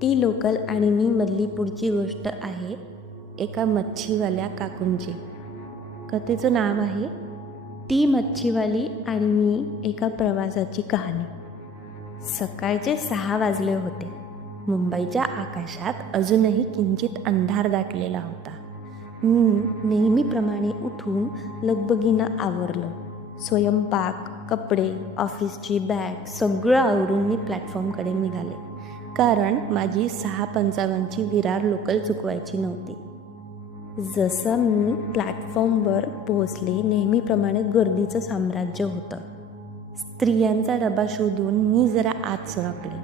T local आणि मी मधली पुढची गोष्ट आहे एका मच्छीवाल्या काकूंची. कथेचं नाव आहे ती मच्छीवाली आणि मी एका प्रवासाची कहाणी. सकाळचे 6 वाजले होते. मुंबईच्या आकाशात अजूनही किंचित अंधार दाटलेला होता. मी नेहमीप्रमाणे उठून लगबगीनं आवरलं. स्वयंपाक, कपडे, ऑफिसची बॅग सगळं आवरून मी प्लॅटफॉर्मकडे निघाले, कारण माझी 6:55ची विरार लोकल चुकवायची नव्हती. जसं मी प्लॅटफॉर्मवर पोहोचले, नेहमीप्रमाणे गर्दीचं साम्राज्य होतं. स्त्रियांचा डबा शोधून मी जरा आत सरकले.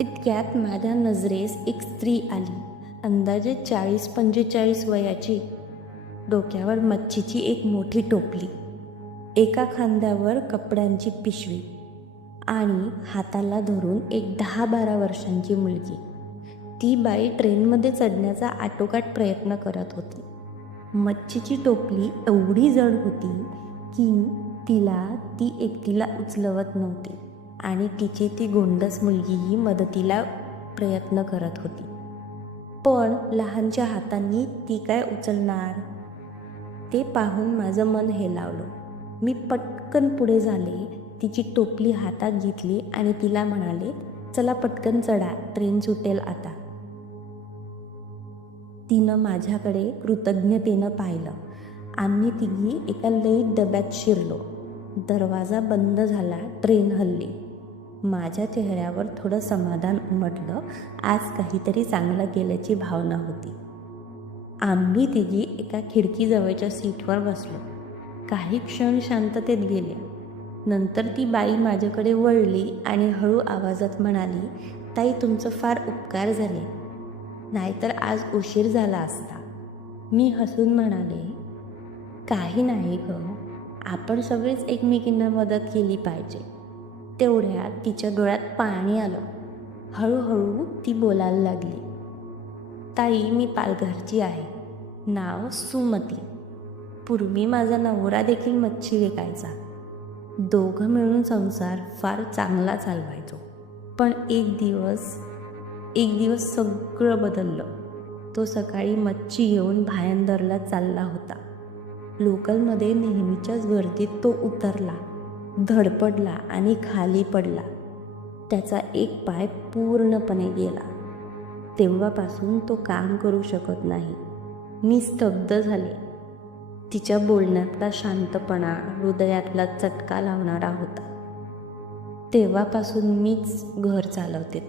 इतक्यात माझ्या नजरेस एक स्त्री आली, अंदाजे 40-45 वयाची. डोक्यावर मच्छीची एक मोठी टोपली, एका खांद्यावर कपड्यांची पिशवी आणि हाताला धरून एक 10-12 वर्षांची मुलगी. ती बाई ट्रेनमध्ये चढण्याचा आटोकाट प्रयत्न करत होती. मच्छीची टोपली एवढी जड होती की ती एकटीला उचलवत नव्हती आणि तिची ती गोंडस मुलगीही मदतीला प्रयत्न करत होती. पण लहानच्या हातांनी ती काय उचलणार? ते पाहून माझं मन हेलावलं. मी पटकन पुढे झाले, तिची टोपली हातात घेतली आणि तिला म्हणाले, चला पटकन चढा, ट्रेन सुटेल आता. तिनं माझ्याकडे कृतज्ञतेनं पाहिलं. आम्ही तिघी एका लईत डब्यात शिरलो. दरवाजा बंद झाला, ट्रेन हलली. माझ्या चेहऱ्यावर थोडं समाधान उमटलं. आज काहीतरी चांगलं गेल्याची भावना होती. आम्ही तिघी एका खिडकीजवळच्या सीटवर बसलो. काही क्षण शांततेत गेले. नंतर ती बाई माझ्याकडे वळली आणि हळू आवाजात म्हणाली, ताई, तुमचं फार उपकार झाले, नाहीतर आज उशीर झाला असता. मी हसून म्हणाले, काही नाही गं, आपण सगळेच एकमेकींना मदत केली पाहिजे. तेवढ्यात तिच्या डोळ्यात पाणी आलं. हळूहळू ती बोलायला लागली, ताई, मी पालघरची आहे. नाव सुमती. पूर्वी माझा नवरा देखील मच्छी विकायचा. दोघं मिळून संसार फार चांगला चालवायचो. पण एक दिवस सगळं बदललं. तो सकाळी मच्छी घेऊन भायंदरला चालला होता. लोकलमध्ये नेहमीच्याच गर्दीत तो उतरला, धडपडला आणि खाली पडला. त्याचा एक पाय पूर्णपणे गेला. तेव्हापासून तो काम करू शकत नाही. मी स्तब्ध झाले. तिच्या बोलण्यातला शांतपणा हृदयातला चटका लावणारा होता. तेव्हापासून मीच घर चालवते.